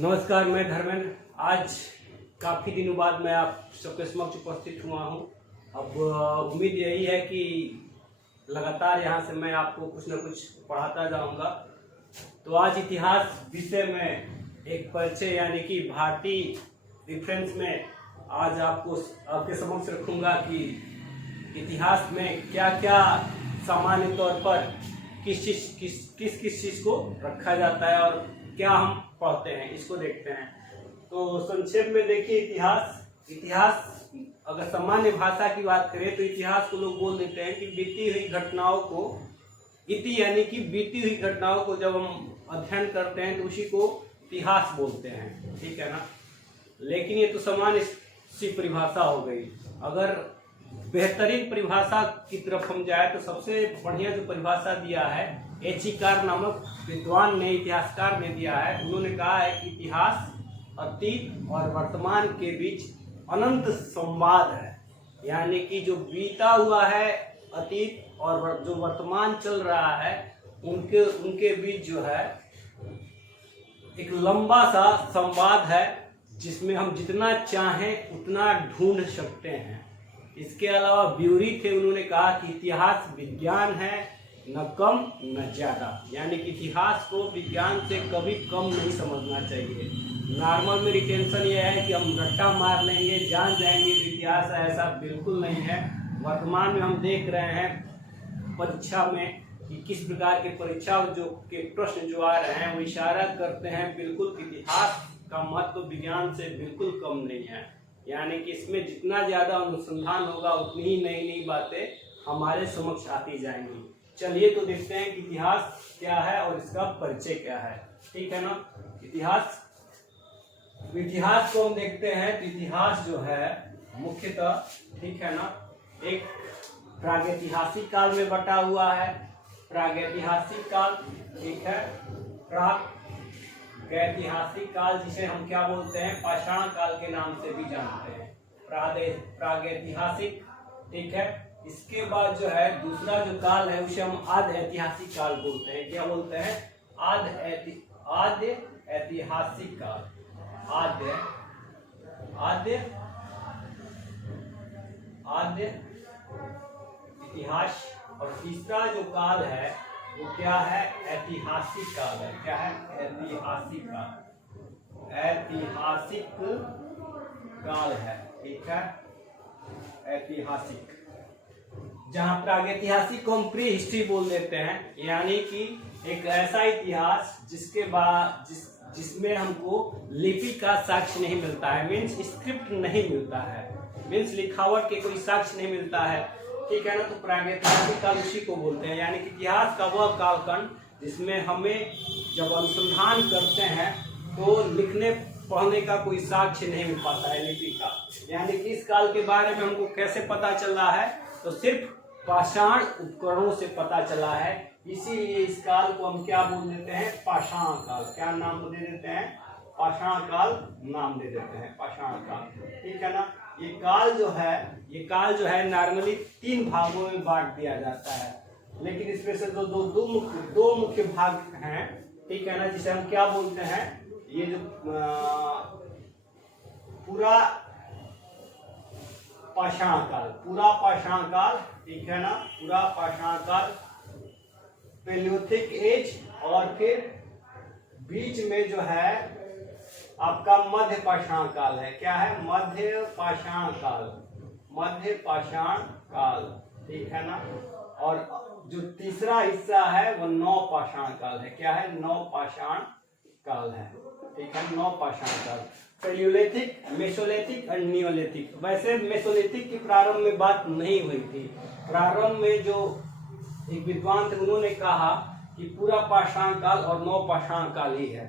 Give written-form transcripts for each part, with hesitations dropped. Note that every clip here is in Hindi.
नमस्कार, मैं धर्मेंद्र। आज काफ़ी दिनों बाद मैं आप सबके समक्ष उपस्थित हुआ हूँ। अब उम्मीद यही है कि लगातार यहाँ से मैं आपको कुछ न कुछ पढ़ाता जाऊँगा। तो आज इतिहास विषय में एक परिचय यानी कि भारतीय रेफरेंस में आज आपके समक्ष रखूँगा कि इतिहास में क्या क्या सामान्य तौर पर किस चीज़ को रखा जाता है और क्या हम पढ़ते हैं, इसको देखते हैं। तो संक्षेप में देखिए, इतिहास अगर सामान्य भाषा की बात करें तो इतिहास को लोग बोल देते हैं कि बीती हुई घटनाओं को, इति यानी कि बीती हुई घटनाओं को जब हम अध्ययन करते हैं तो उसी को इतिहास बोलते हैं, ठीक है ना। लेकिन ये तो सामान्य सी परिभाषा हो गई। अगर बेहतरीन परिभाषा की तरफ हम जाए तो सबसे बढ़िया जो परिभाषा दिया है एचिकार नामक विद्वान ने, इतिहासकार ने दिया है। उन्होंने कहा है कि इतिहास अतीत और वर्तमान के बीच अनंत संवाद है, यानी कि जो बीता हुआ है अतीत और जो वर्तमान चल रहा है उनके बीच जो है एक लंबा सा संवाद है, जिसमें हम जितना चाहें उतना ढूंढ सकते हैं। इसके अलावा ब्यूरी थे, उन्होंने कहा कि इतिहास विज्ञान है, न कम न ज्यादा, यानी कि इतिहास को विज्ञान से कभी कम नहीं समझना चाहिए। नॉर्मल में रिटेंशन यह है कि हम रट्टा मार लेंगे, जान जाएंगे कि इतिहास है, ऐसा बिल्कुल नहीं है। वर्तमान में हम देख रहे हैं परीक्षा में कि किस प्रकार के परीक्षा के प्रश्न जो आ रहे हैं वो इशारा करते हैं बिल्कुल इतिहास का महत्व विज्ञान से बिल्कुल कम नहीं है। यानी कि इसमें जितना ज़्यादा अनुसंधान होगा उतनी ही नई नई बातें हमारे समक्ष आती जाएंगी। चलिए तो देखते हैं कि इतिहास क्या है और इसका परिचय क्या है, ठीक है ना। इतिहास को हम देखते हैं तो इतिहास जो है मुख्यतः, ठीक है ना, एक प्रागैतिहासिक काल में बटा हुआ है। प्रागैतिहासिक काल, ठीक है, ऐतिहासिक काल जिसे हम क्या बोलते हैं, पाषाण काल के नाम से भी जानते हैं, प्रागैतिहासिक, ठीक है। इसके बाद जो है दूसरा जो काल है उसे हम आद्य ऐतिहासिक काल बोलते हैं। क्या बोलते हैं? आद्य ऐतिहासिक काल, आद्य इतिहास। और तीसरा जो काल है वो क्या है? ऐतिहासिक काल है। क्या है? ऐतिहासिक काल, ऐतिहासिक काल है, ठीक है, ऐतिहासिक। जहां प्रागैतिहासिक को हम प्री हिस्ट्री बोल देते हैं, यानी कि एक ऐसा इतिहास जिसमें हमको लिपि का साक्ष्य नहीं मिलता है, मीन्स स्क्रिप्ट नहीं मिलता है, मीन्स लिखावट के कोई साक्ष्य नहीं मिलता है, ठीक है ना। तो प्रागैतिहासिक काल उसी को बोलते हैं, यानी कि इतिहास का वह कालखंड जिसमें हमें जब अनुसंधान करते हैं तो लिखने पढ़ने का कोई साक्ष्य नहीं मिल पाता है, लिपि का। यानी कि इस काल के बारे में हमको कैसे पता चल रहा है? तो सिर्फ पाषाण उपकरणों से पता चला है। इसीलिए इस काल को हम क्या बोल देते हैं? पाषाण काल। क्या नाम दे देते हैं? पाषाण काल नाम दे देते हैं, पाषाण काल, ठीक है ना। ये काल जो है नॉर्मली 3 भागों में बांट दिया जाता है, लेकिन इसमें से दो मुख्य भाग हैं, ठीक है ना, जिसे हम क्या बोलते हैं? ये जो पूरा पाषाण काल, ठीक है ना, पूरा पाषाण काल, पैलियोथिक एज, और फिर बीच में जो है आपका मध्य पाषाण काल है। क्या है? मध्य पाषाण काल, ठीक है ना। और जो तीसरा हिस्सा है वो नव पाषाण काल है। क्या है? नव पाषाण काल है, ठीक है, नव पाषाण काल। पैलियोलिथिक, मेसोलिथिक और नियोलिथिक। वैसे मेसोलिथिक की प्रारंभ में बात नहीं हुई थी। प्रारंभ में जो एक विद्वान थे उन्होंने कहा कि पूरा पाषाण काल और नव पाषाण काल ही है,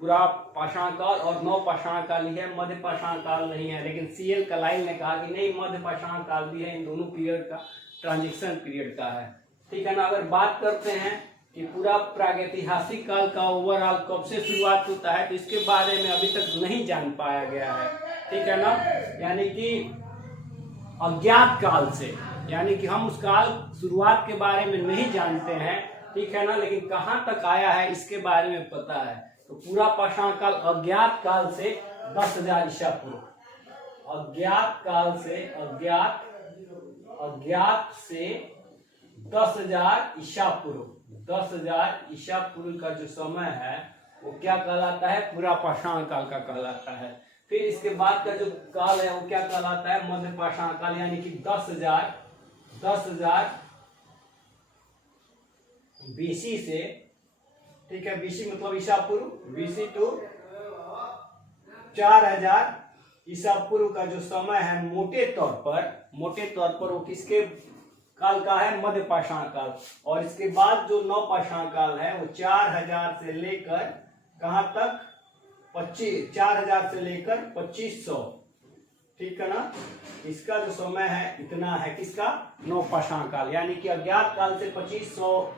पूरा पाषाण काल और नव पाषाण काल ही है, मध्य पाषाण काल नहीं है। लेकिन सीएल कलाइन ने कहा कि नहीं, मध्य पाषाण काल भी है, इन दोनों पीरियड का ट्रांजिशन पीरियड का है, ठीक है ना। अगर बात करते हैं कि पूरा प्रागैतिहासिक काल का ओवरऑल कब से शुरुआत होता है तो इसके बारे में अभी तक नहीं जान पाया गया है, ठीक है ना। यानी कि अज्ञात काल से, यानी कि हम उस काल शुरुआत के बारे में नहीं जानते हैं, ठीक है ना, लेकिन कहाँ तक आया है इसके बारे में पता है। तो पूरा पाषाण काल अज्ञात काल से 10,000 ईसा पूर्व, अज्ञात काल से अज्ञात से 10,000 ईसा पूर्व, 10,000 ईसा पूर्व का जो समय है वो क्या कहलाता है, पूरा पाषाण काल का कहलाता है। फिर इसके बाद का जो काल है वो क्या कहलाता है, मध्य पाषाण काल, यानी कि 10,000 बीसी से, ठीक है, बीसी मतलब ईसा पूर्व, बीसी टू 4,000 ईसा पूर्व का जो समय है मोटे तौर पर वो किसके काल का है, मध्य पाषाण काल। और इसके बाद जो नव पाषाण काल है वो 4,000 से लेकर कहां तक, 4,000 से लेकर 2,500, ठीक है ना, इसका जो समय है इतना है, किसका, नव पाषाण काल। यानी कि अज्ञात काल से 2,500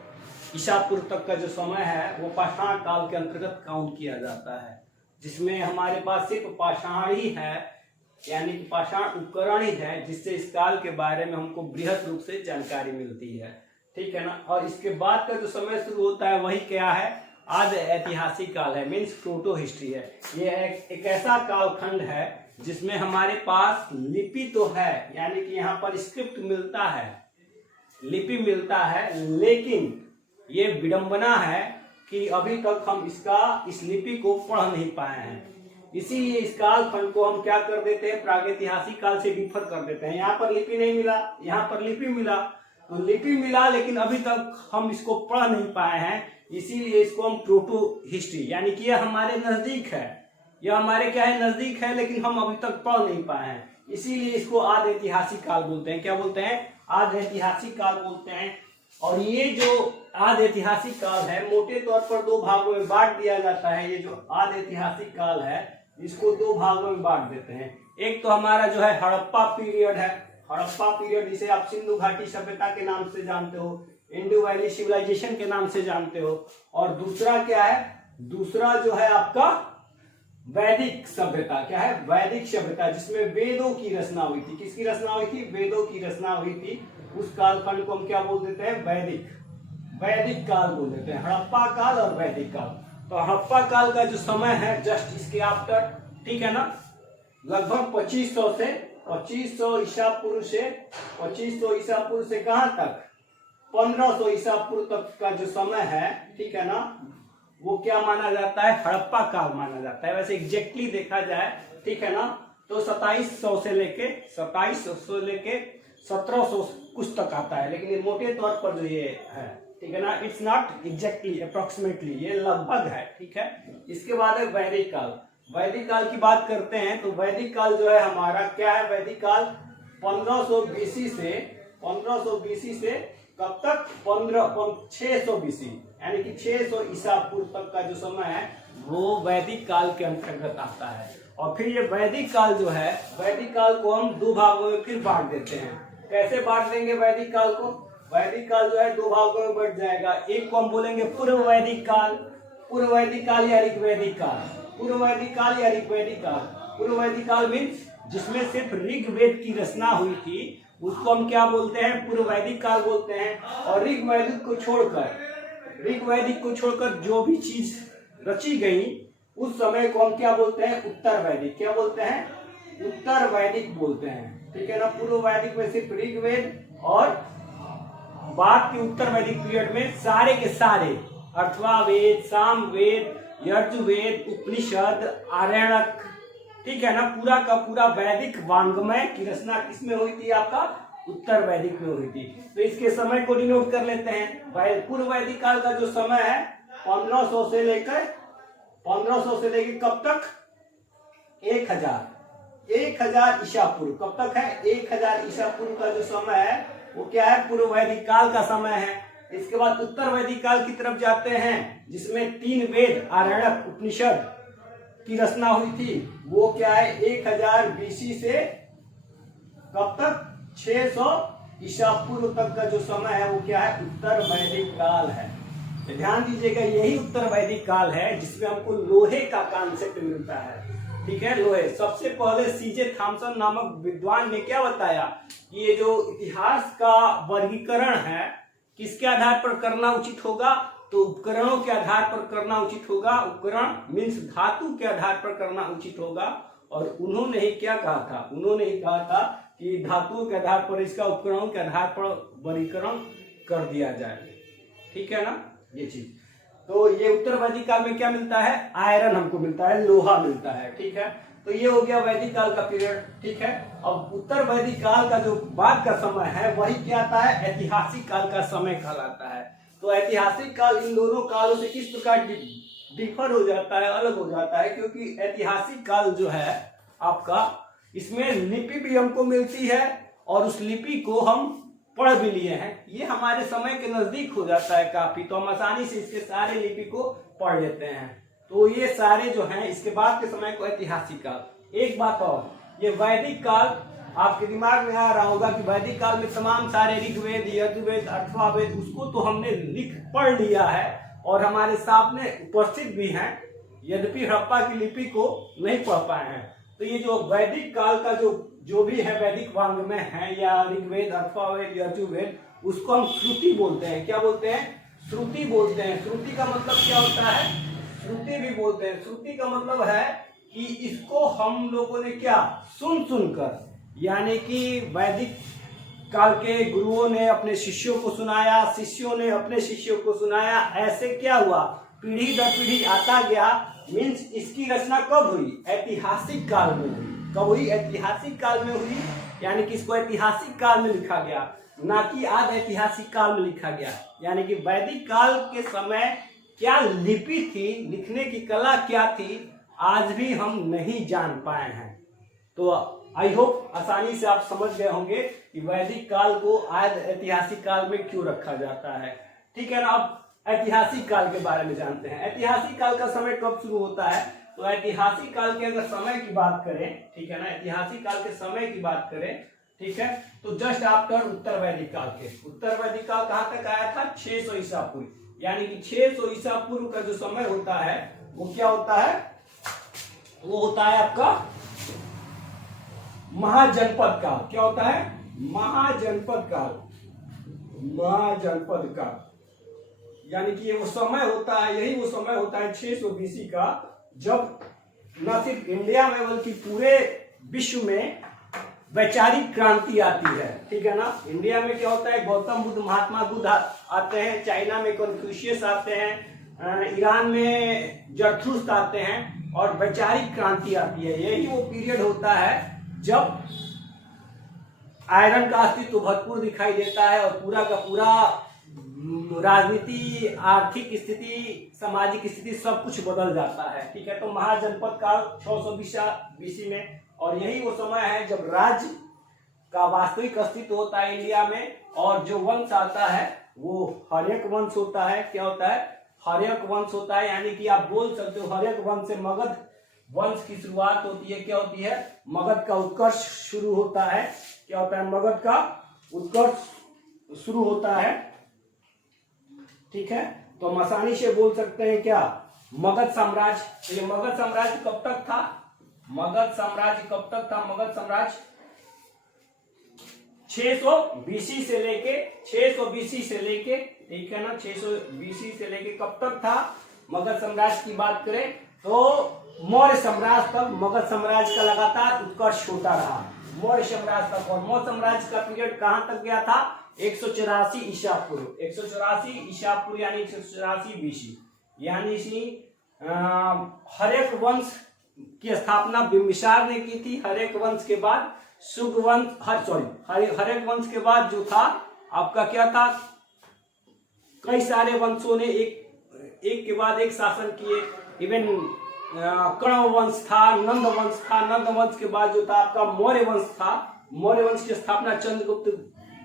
ईसा पूर्व तक का जो समय है वो पाषाण काल के अंतर्गत काउंट किया जाता है, जिसमें हमारे पास सिर्फ पाषाण ही है, यानी कि पाषाण उपकरण ही है, जिससे इस काल के बारे में हमको बृहद रूप से जानकारी मिलती है, ठीक है ना। और इसके बाद का जो समय शुरू होता है वही क्या है, आदि ऐतिहासिक काल है, मीन्स प्रोटो हिस्ट्री है। ये एक ऐसा कालखंड है जिसमें हमारे पास लिपि तो है, यानी कि यहाँ पर स्क्रिप्ट मिलता है, लिपि मिलता है, लेकिन ये विडंबना है कि अभी तक हम इस लिपि को पढ़ नहीं पाए हैं। इसीलिए इस काल खंड को हम क्या कर देते हैं, प्रागैतिहासिक काल से डिफर कर देते हैं। यहाँ पर लिपि नहीं मिला, यहाँ पर लिपि मिला, तो लिपि मिला लेकिन अभी तक हम इसको पढ़ नहीं पाए हैं, इसीलिए इसको हम प्रोटो हिस्ट्री, यानी कि यह हमारे नजदीक है, यह हमारे क्या है, नजदीक है, लेकिन हम अभी तक पढ़ नहीं पाए हैं, इसीलिए इसको आदि ऐतिहासिक काल बोलते हैं। क्या बोलते हैं, आदि ऐतिहासिक काल बोलते हैं। और ये जो आदि ऐतिहासिक काल है मोटे तौर पर 2 भागों में बांट दिया जाता है। ये जो आदि ऐतिहासिक काल है इसको 2 भागों में बांट देते हैं। एक तो हमारा जो है हड़प्पा पीरियड है, हड़प्पा पीरियड जिसे आप सिंधु घाटी सभ्यता के नाम से जानते हो, इंडो वैली सिविलाइजेशन के नाम से जानते हो। और दूसरा क्या है, दूसरा जो है आपका वैदिक सभ्यता, क्या है, वैदिक सभ्यता, जिसमें वेदों की रचना हुई थी। किसकी रचना हुई थी, वेदों की रचना हुई थी। उस कालखंड को हम क्या बोल देते हैं, वैदिक काल बोल देते हैं, हड़प्पा काल और वैदिक काल। तो हड़प्पा काल का जो समय है जस्ट इसके आफ्टर, ठीक है ना, लगभग 2,500 ईसा पूर्व से 2,500 ईसा पूर्व से कहां तक, 1,500 ईसा पूर्व तक का जो समय है, ठीक है ना, वो क्या माना जाता है, हड़प्पा काल माना जाता है। वैसे एग्जैक्टली देखा जाए, ठीक है ना, तो 2700 से लेके 1700 कुछ तक आता है, लेकिन ये मोटे तौर पर जो ये है, ठीक है ना, इट्स नॉट एग्जैक्टली, अप्रोक्सीमेटली, ये लगभग है, ठीक है। इसके बाद है वैदिक काल। वैदिक काल की बात करते हैं तो वैदिक काल जो है हमारा क्या है, वैदिक काल 1500 बीसी से कब तक, 600 बीसी, यानी कि 600 ईसा पूर्व तक का जो समय है वो वैदिक काल के अंतर्गत आता है। और फिर ये वैदिक काल जो है, वैदिक काल को हम 2 भागों में फिर बांट देते हैं। कैसे बांट देंगे वैदिक काल को, वैदिक काल जो है 2 भागों में बढ़ जाएगा। एक को हम बोलेंगे पूर्व वैदिक काल या ऋग्वैदिक काल, पूर्व वैदिक काल या ऋग्वैदिक काल। पूर्व वैदिक काल मीन्स जिसमें सिर्फ ऋग्वेद की रचना हुई थी, उसको हम क्या बोलते हैं, पूर्व वैदिक काल बोलते हैं। और ऋग्वैदिक को छोड़कर जो भी चीज रची गई उस समय को हम क्या बोलते हैं, उत्तर वैदिक। क्या बोलते हैं, उत्तर वैदिक बोलते हैं, ठीक है ना। पूर्व वैदिक में सिर्फ ऋग्वेद और बाद के उत्तर वैदिक पीरियड में सारे के सारे अथर्ववेद, सामवेद, यजुर्वेद, उपनिषद, आरण्यक, ठीक है ना, पूरा का पूरा वैदिक वांग्मय की रचना किसमें हुई थी, आपका उत्तर वैदिक में हुई थी। तो इसके समय को डिनोट कर लेते हैं। पूर्व वैदिक काल का जो समय है 1500 से लेकर कब तक, 1000 ईसा पूर्व, कब तक है, 1000 ईसा पूर्व का जो समय है वो क्या है, पूर्व वैदिक काल का समय है। इसके बाद उत्तर वैदिक काल की तरफ जाते हैं, जिसमें 3 वेद, आरण्यक, उपनिषद की रचना हुई थी। वो क्या है, 1000 बीसी से कब तक, 600 ईसा पूर्व तक का जो समय है वो क्या है, उत्तर वैदिक काल है। तो ध्यान दीजिएगा, यही उत्तर वैदिक काल है जिसमें हमको लोहे का कॉन्सेप्ट मिलता है, ठीक है, लोहे। सबसे पहले सीजे थॉमसन नामक विद्वान ने क्या बताया कि ये जो इतिहास का वर्गीकरण है किसके आधार पर करना उचित होगा? तो उपकरणों के आधार पर करना उचित होगा। उपकरण मीन्स धातु के आधार पर करना उचित होगा। और उन्होंने ही क्या कहा था? उन्होंने ही कहा था कि धातुओं के आधार पर इसका उपकरणों के आधार पर वर्गीकरण कर दिया जाए। ठीक है ना, ये चीज। तो ये उत्तर वैदिक काल में क्या मिलता है? आयरन हमको मिलता है, लोहा मिलता है। ठीक है, तो ये हो गया वैदिक काल का पीरियड। ठीक है, अब उत्तर वैदिक काल का जो बाद का समय है वही क्या आता है? ऐतिहासिक काल का समय कहलाता है। तो ऐतिहासिक काल इन दोनों कालों से किस प्रकार डिफर हो जाता है, अलग हो जाता है? क्योंकि ऐतिहासिक काल जो है आपका, इसमें लिपि भी हमको मिलती है और उस लिपि को हम पढ़ भी लिए हैं। ये हमारे समय के नजदीक हो जाता है काफी, तो हम आसानी से इसके सारे लिपि को पढ़ लेते हैं। तो ये सारे जो हैं इसके बाद के समय को ऐतिहासिक काल। एक बात और, ये वैदिक काल आपके दिमाग में आ रहा होगा कि वैदिक काल में तमाम सारे ऋग्वेद, यजुर्वेद, अथर्ववेद उसको तो हमने लिख पढ़ लिया है और हमारे सामने उपस्थित भी हैं, यद्यपि हड़प्पा की लिपि को नहीं पढ़ पाए हैं। तो ये जो वैदिक काल का जो भी है वैदिक वाङ्मय है, या ऋग्वेद, अथर्ववेद, यजुर्वेद, उसको हम श्रुति बोलते हैं। क्या बोलते हैं? श्रुति बोलते हैं। श्रुति का मतलब क्या होता है? श्रुति भी बोलते हैं। श्रुति का मतलब है कि इसको हम लोगों ने क्या सुनकर, यानी कि वैदिक काल के गुरुओं ने अपने शिष्यों को सुनाया, शिष्यों ने अपने शिष्यों को सुनाया, ऐसे क्या हुआ? पीढ़ी दर पीढ़ी आता गया। मीन्स इसकी रचना कब हुई? ऐतिहासिक काल में हुई। कब हुई? ऐतिहासिक काल में हुई, यानी कि इसको ऐतिहासिक काल में लिखा गया, ना कि आद ऐतिहासिक काल में लिखा गया। यानी कि वैदिक काल के समय क्या लिपि थी, लिखने की कला क्या थी, आज भी हम नहीं जान पाए हैं। तो आई होप आसानी से आप समझ गए होंगे कि वैदिक काल को आज ऐतिहासिक काल में क्यों रखा जाता है। ठीक है ना, अब ऐतिहासिक काल के बारे में जानते हैं। ऐतिहासिक काल का समय कब शुरू होता है? तो ऐतिहासिक काल के अगर समय की बात करें, ठीक है ना, ऐतिहासिक काल के समय की बात करें, ठीक है, तो जस्ट आफ्टर उत्तर वैदिक काल के। उत्तर वैदिक काल कहाँ तक आया था? 600 ईसा पूर्व। यानी कि 600 ईसा पूर्व का जो समय होता है वो क्या होता है? वो होता है आपका महाजनपद काल। क्या होता है? महाजनपद काल। महाजनपद काल यानी कि ये वो समय होता है, यही वो समय होता है 600 BC का, जब न सिर्फ इंडिया में बल्कि पूरे विश्व में वैचारिक क्रांति आती है। ठीक है ना, इंडिया में क्या होता है? गौतम बुद्ध, महात्मा बुद्ध आते हैं, चाइना में कन्फ्यूशियस आते हैं, ईरान में जरथुस्त्र आते हैं और वैचारिक क्रांति आती है। यही वो पीरियड होता है जब आयरन का अस्तित्व भरपूर दिखाई देता है और पूरा का पूरा राजनीति, आर्थिक स्थिति, सामाजिक स्थिति सब कुछ बदल जाता है। ठीक है, तो महाजनपद काल 600 BC में, और यही वो समय है जब राज्य का वास्तविक अस्तित्व होता है इंडिया में, और जो वंश आता है वो हर्यक वंश होता है। क्या होता है? हर्यक वंश होता है। यानी कि आप बोल सकते हो हर्यक वंश से मगध वंश की शुरुआत होती है। क्या होती है? मगध का उत्कर्ष शुरू होता है। क्या होता है? मगध का उत्कर्ष शुरू होता है। ठीक है, तो हम आसानी से बोल सकते हैं क्या? मगध साम्राज्य। तो ये मगध साम्राज्य कब तक था? मगध साम्राज्य कब तक था? मगध साम्राज्य 600 BC से लेके 600 BC से लेके, ठीक है ना, 600 BC से लेके कब तक था? मगध साम्राज्य की बात करें तो मौर्य साम्राज्य तक मगध साम्राज्य का लगातार उत्कर्ष होता रहा, मौर्य साम्राज्य तक। और मौर्य साम्राज्य का पीरियड कहां तक गया था? 184 ईसा पूर्व। 184 ईसा पूर्व यानी 184 BC। यानी हर्यक वंश की स्थापना बिंबिसार ने की थी। हर्यक वंश के बाद हर्यक वंश के बाद जो था आपका क्या था? कई सारे वंशों ने एक के बाद एक शासन किए। इवन कण्व वंश था, नंद वंश था, नंद वंश के बाद जो था आपका मौर्य वंश था। मौर्य वंश की स्थापना चंद्रगुप्त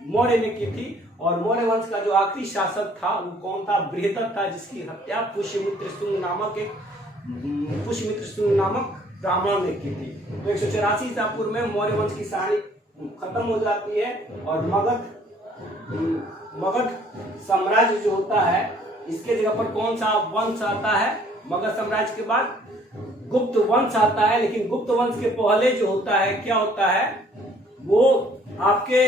मौर्य ने की थी। और मौर्य वंश का जो आखिरी शासक था वो कौन था? बृहदर था, जिसकी हत्या पुष्यमित्र शुंग नामक ब्राह्मण ने की थी। तो 184 ईसा पूर्व में मौर्य वंश की सारी खत्म हो जाती है और मगध साम्राज्य जो होता है इसके जगह पर कौन सा वंश आता है? मगध साम्राज्य के बाद गुप्त वंश आता है। लेकिन गुप्त वंश के पहले जो होता है क्या होता है? वो आपके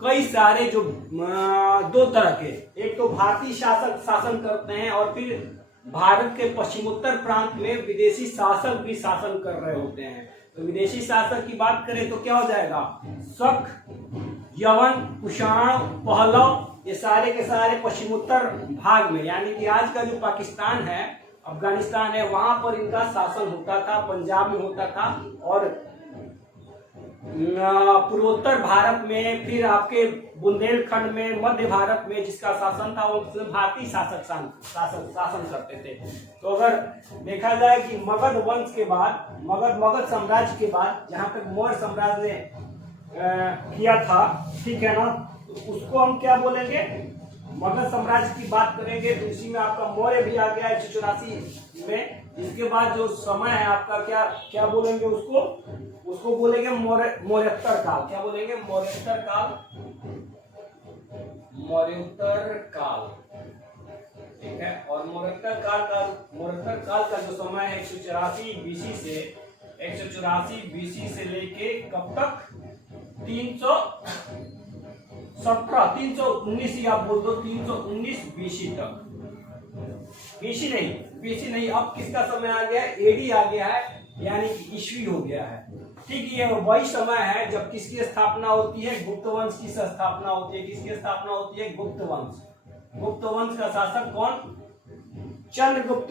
कई सारे जो दो तरह के, एक तो भारतीय शासक शासन करते हैं और फिर भारत के पश्चिमोत्तर प्रांत में विदेशी शासक भी शासन कर रहे होते हैं। तो विदेशी शासक की बात करें तो क्या हो जाएगा, शक, यवन, कुषाण, पहलव, ये सारे के सारे पश्चिमोत्तर भाग में, यानी कि आज का जो पाकिस्तान है, अफगानिस्तान है, वहां पर इनका शासन होता था, पंजाब में होता था, और पूर्वोत्तर भारत में, फिर आपके बुंदेलखंड में, मध्य भारत में जिसका शासन था वो भारतीय शासक शासन करते थे। तो अगर देखा जाए कि मगध वंश के बाद, मगध साम्राज्य के बाद जहां तक मौर्य साम्राज्य ने किया था, ठीक है ना, तो उसको हम क्या बोलेंगे, मगध साम्राज्य की बात करेंगे तो इसी में आपका मौर्य भी आ गया 184 में। इसके बाद जो समय है आपका क्या बोलेंगे, उसको बोलेंगे मौर्योत्तर काल। क्या बोलेंगे, मौर्योत्तर काल, मौर्योत्तर काल, ठीक है। और मौर्योत्तर काल का जो समय है 184 बीसी से, 184 बीसी से लेके कब तक, 319 ही आप बोल दो, 319 बीसी तक, बीसी नहीं, अब किसका समय आ गया, एडी आ गया है, यानी कि ईस्वी हो गया है। ठीक, ये वही समय है जब किसकी स्थापना होती है, गुप्त वंश की स्थापना होती है। किसकी स्थापना होती है, गुप्त वंश। गुप्त वंश का शासक कौन, चंद्रगुप्त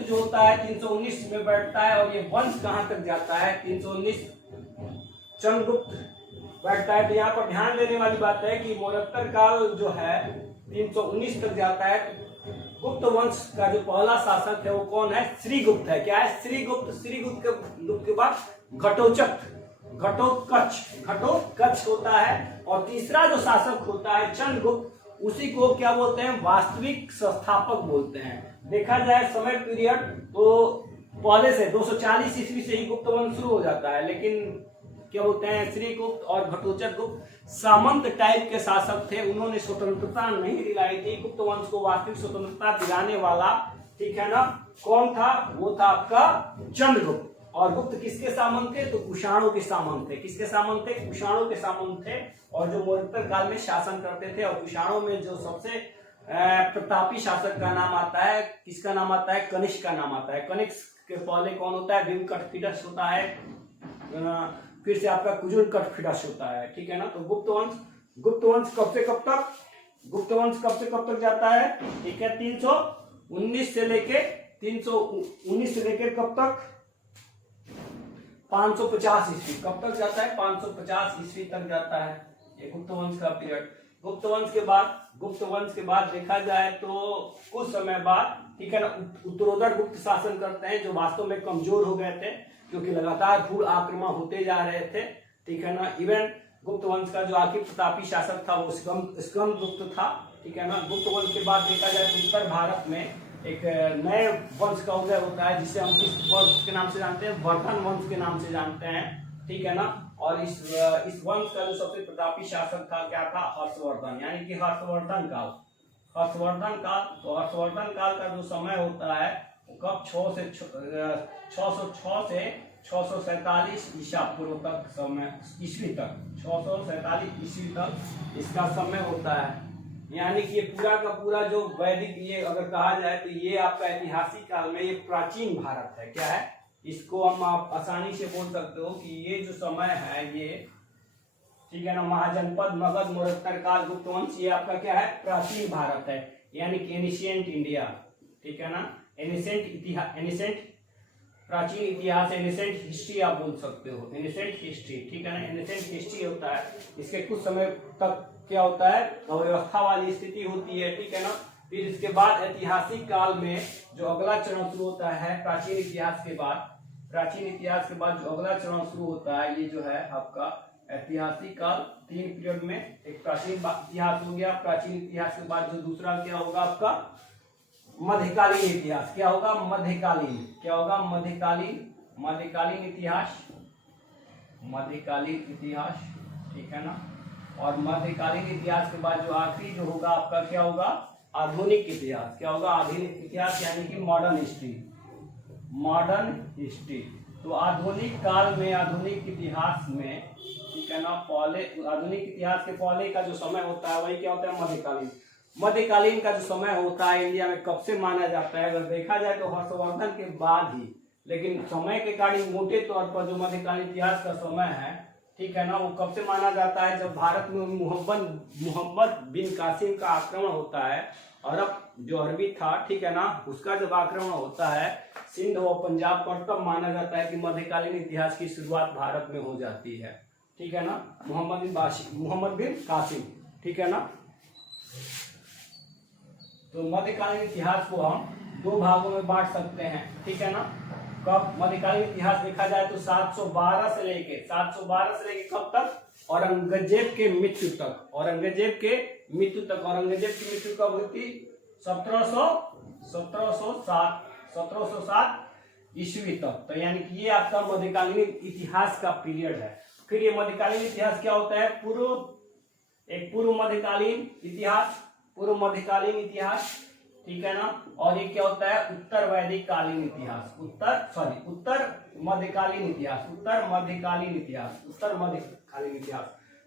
जो होता है 319 में बैठता है, और ये वंश कहां तक जाता है, 319 चंद्रगुप्त बैठता है। तो यहाँ पर ध्यान देने वाली बात है कि मौर्योत्तर काल जो है 319 तक जाता है। गुप्त वंश का जो पहला शासक है वो कौन है, श्रीगुप्त है। क्या है, श्रीगुप्त के बाद घटोत्कच होता है, और तीसरा जो शासक होता है चंद्रगुप्त, उसी को क्या बोलते हैं, वास्तविक संस्थापक बोलते हैं। देखा जाए समय पीरियड तो पहले से 240 ईस्वी से ही गुप्त वंश शुरू हो जाता है, लेकिन क्या बोलते हैं, श्रीगुप्त और घटोत्कच सामंत टाइप के शासक थे, उन्होंने स्वतंत्रता नहीं दिलाई थी। गुप्त वंश को वास्तविक स्वतंत्रता दिलाने वाला, ठीक है ना, कौन था, वो था आपका चंद्रगुप्त। और गुप्त किसके सामंत थे, तो कुषाणों के सामंत थे। किसके सामंत थे, कुषाणों के सामंत थे, और जो मौर्योत्तर काल में शासन करते थे। और कुषाणों में जो सबसे प्रतापी शासक का नाम आता है, किसका नाम आता है, कनिष्क का नाम आता है। कनिष्क के पहले कौन होता है, भीमकटफिडस होता है, फिर से आपका कुजुलकटफिडस होता है, ठीक है ना। तो गुप्त वंश कब से कब तक जाता है, ठीक है, 319 से लेके कब तक, 550 ईस्वी। कब तक जाता है, 550 ईस्वी तक जाता है ये गुप्त वंश का पीरियड। गुप्त वंश के बाद देखा जाए तो कुछ समय बाद, ठीक है ना, उत्तरोत्तर गुप्त शासन करते हैं, जो वास्तव में कमजोर हो गए थे क्योंकि लगातार भूल आक्रमण होते जा रहे थे, ठीक है ना। इवन गुप्त वंश का जो आखिरी प्रतापी शासक था वो स्कंदगुप्त था, ठीक है ना। गुप्त वंश के बाद देखा जाए तो उत्तर भारत में एक नए वंश का उदय होता है, जिसे हम किस वंश के नाम से जानते हैं, वर्धन वंश के नाम से जानते हैं, ठीक है ना। और इस वंश का जो सबसे प्रतापी शासक था क्या था, हर्षवर्धन, यानी कि हर्षवर्धन काल। तो हर्षवर्धन काल का जो समय होता है कब, 606 से 647 ईसा पूर्व तक समय, ईस्वी तक, 647 ईस्वी तक इसका समय होता है। यानी कि ये पूरा का पूरा जो वैदिक, ये अगर कहा जाए तो ये आपका ऐतिहासिक काल में ये प्राचीन भारत है। क्या है, इसको हम आप आसानी से बोल सकते हो कि ये जो समय है ये, ठीक है ना, महाजनपद, मगध, मौर्योत्तर काल, गुप्त वंश, ये आपका क्या है, प्राचीन भारत है, यानी कि एनिशिएंट इंडिया, ठीक है ना। एनिसेंट प्राचीन इतिहास, एनिसेंट हिस्ट्री आप बोल सकते हो, एनिसेंट हिस्ट्री, ठीक है ना। एनिसेंट हिस्ट्री होता है, इसके कुछ समय तक क्या होता है, अव्यवस्था वाली स्थिति होती है, ठीक है ना। फिर इसके बाद ऐतिहासिक काल में जो अगला चरण शुरू होता है, प्राचीन इतिहास के बाद जो अगला चरण शुरू होता है, ये जो है आपका ऐतिहासिक काल। 3 पीरियड में, एक प्राचीन इतिहास हो गया, प्राचीन इतिहास के बाद जो दूसरा क्या होगा आपका, मध्यकालीन इतिहास। क्या होगा, मध्यकालीन इतिहास, ठीक है ना। और मध्यकालीन इतिहास के बाद जो आखिरी जो होगा आपका क्या होगा, आधुनिक इतिहास। क्या होगा, आधुनिक इतिहास, यानी कि मॉडर्न हिस्ट्री, तो आधुनिक काल में, आधुनिक इतिहास में, ठीक है ना, पहले आधुनिक इतिहास के पहले का जो समय होता है वही क्या होता है, मध्यकालीन। मध्यकालीन का जो समय होता है इंडिया में कब से माना जाता है, अगर देखा जाए तो हर्षवर्धन के बाद ही, लेकिन समय के कारण मोटे तौर पर जो मध्यकालीन इतिहास का समय है, ठीक है ना, वो कब से माना जाता है, जब भारत में मोहम्मद बिन कासिम का आक्रमण होता है। अरब जो अरबी था, ठीक है ना, उसका जब आक्रमण होता है सिंध और पंजाब पर, तब माना जाता है कि मध्यकालीन इतिहास की शुरुआत भारत में हो जाती है, ठीक है ना, मोहम्मद बिन कासिम, ठीक है ना। तो मध्यकालीन इतिहास को हम दो भागों में बांट सकते हैं, ठीक है ना। कब मध्यकालीन इतिहास देखा जाए तो 712 से लेके कब तक, औरंगजेब के मृत्यु तक। औरंगजेब की मृत्यु कब हुई थी, 1707 ईस्वी तक। तो यानी कि ये आपका मध्यकालीन इतिहास का पीरियड है। फिर ये मध्यकालीन इतिहास क्या होता है, पूर्व मध्यकालीन इतिहास, ठीक है ना, और ये क्या होता है, उत्तर मध्यकालीन इतिहास।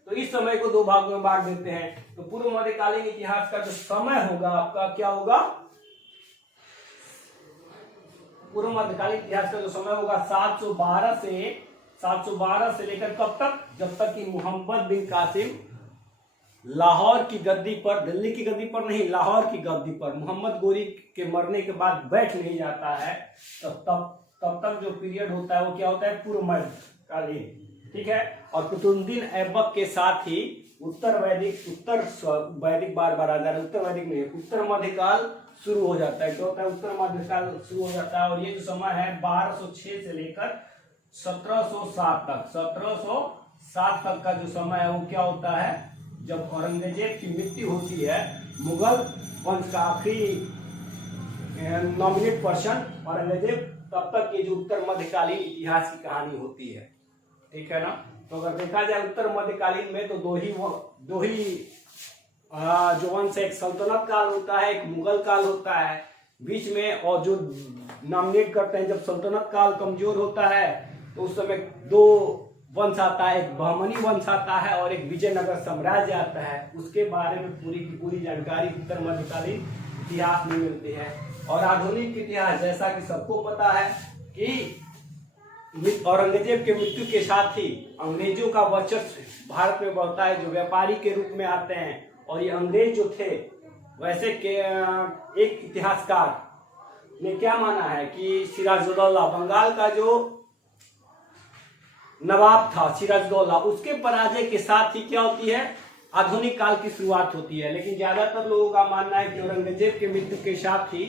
तो इस समय को दो भागों में बांट देते हैं। तो पूर्व मध्यकालीन इतिहास का जो समय होगा आपका क्या होगा, पूर्व मध्यकालीन इतिहास का जो समय होगा 712 से लेकर कब तक, जब तक कि मोहम्मद बिन कासिम लाहौर की गद्दी पर, दिल्ली की गद्दी पर नहीं, लाहौर की गद्दी पर मोहम्मद गोरी के मरने के बाद बैठ नहीं जाता है, तब तक जो पीरियड होता है वो क्या होता है, पूर्व मध्यकालीन, ठीक है। और कुतुबुद्दीन ऐबक के साथ ही उत्तर मध्यकाल शुरू हो जाता है। क्या होता है, उत्तर मध्यकाल शुरू हो जाता है। और ये जो समय है 1206 से लेकर 1707 तक का जो समय है वो क्या होता है, जब औरंगजेब की मृत्यु होती है, मुगल वंश का आखिरी नॉमिनेट पर्सन औरंगजेब, तब तक ये जो उत्तर मध्यकालीन इतिहास की कहानी होती है, ठीक है ना। तो अगर देखा जाए उत्तर मध्यकालीन में तो दो ही जो वंश, एक सल्तनत काल होता है, एक मुगल काल होता है बीच में। और जो नॉमिनेट करते हैं, जब सल्तनत काल कमजोर होता है तो उस समय दो वंश आता है, एक बहमनी वंश आता है और एक विजयनगर साम्राज्य आता है। उसके बारे में पूरी की पूरी जानकारी उत्तर मध्यकालीन इतिहास में मिलती है। और आधुनिक इतिहास, जैसा कि सबको पता है कि औरंगजेब के मृत्यु के साथ ही अंग्रेजों का वर्चस्व भारत में बढ़ता है, जो व्यापारी के रूप में आते हैं। और ये अंग्रेज जो थे, वैसे के एक इतिहासकार ने क्या माना है कि सिराजुद्दौला, बंगाल का जो नवाब था सिराजुद्दौला, उसके पराजय के साथ ही क्या होती है, आधुनिक काल की शुरुआत होती है। लेकिन ज्यादातर लोगों का मानना है कि औरंगजेब के मृत्यु के साथ ही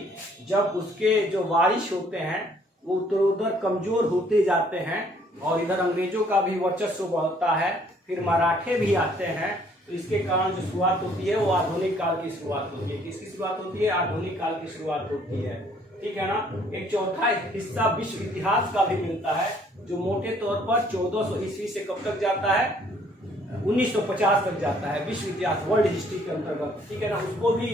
जब उसके जो वारिस होते हैं वो उत्तरोत्तर कमजोर होते जाते हैं और इधर अंग्रेजों का भी वर्चस्व बढ़ता है, फिर मराठे भी आते हैं, तो इसके कारण जो शुरुआत होती है वो आधुनिक काल की शुरुआत होती है। किसकी शुरुआत होती है, आधुनिक काल की शुरुआत होती है, ठीक है ना। एक चौथा हिस्सा विश्व इतिहास का भी मिलता है, जो मोटे तौर पर 1400 ईस्वी से कब तक जाता है, 1950 तक जाता है, विश्व इतिहास, वर्ल्ड हिस्ट्री के अंतर्गत, ठीक है ना। उसको भी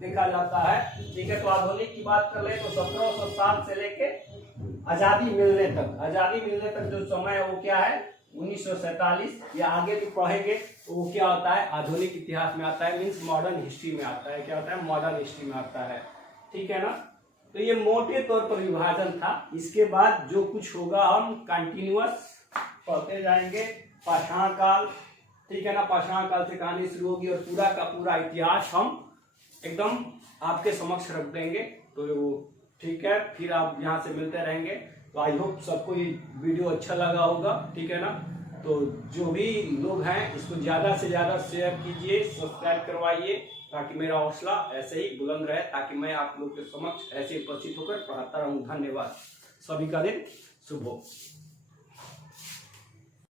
देखा जाता है, ठीक है। तो आधुनिक की बात कर ले तो 1707 से लेके आजादी मिलने तक जो समय है वो क्या है, 1947, या आगे भी पढ़ेंगे तो वो क्या होता है, आधुनिक इतिहास में आता है, मीन्स मॉडर्न हिस्ट्री में आता है। क्या होता है, मॉडर्न हिस्ट्री में आता है, ठीक है ना। तो ये मोटे तौर पर विभाजन था। इसके बाद जो कुछ होगा हम कंटिन्यूअस पढ़ते जाएंगे। पाषाण काल, ठीक है ना, पाषाण काल से कहानी शुरू होगी और पूरा का पूरा इतिहास हम एकदम आपके समक्ष रख देंगे। तो ठीक है, फिर आप यहाँ से मिलते रहेंगे। तो आई होप सबको ये वीडियो अच्छा लगा होगा, ठीक है ना। तो जो भी लोग हैं इसको ज़्यादा से ज़्यादा शेयर कीजिए, सब्सक्राइब करवाइए, ताकि मेरा हौसला ऐसे ही बुलंद रहे, ताकि मैं आप लोग के समक्ष ऐसे उपस्थित होकर पढ़ाता रहूँ। धन्यवाद। सभी का दिन शुभ हो।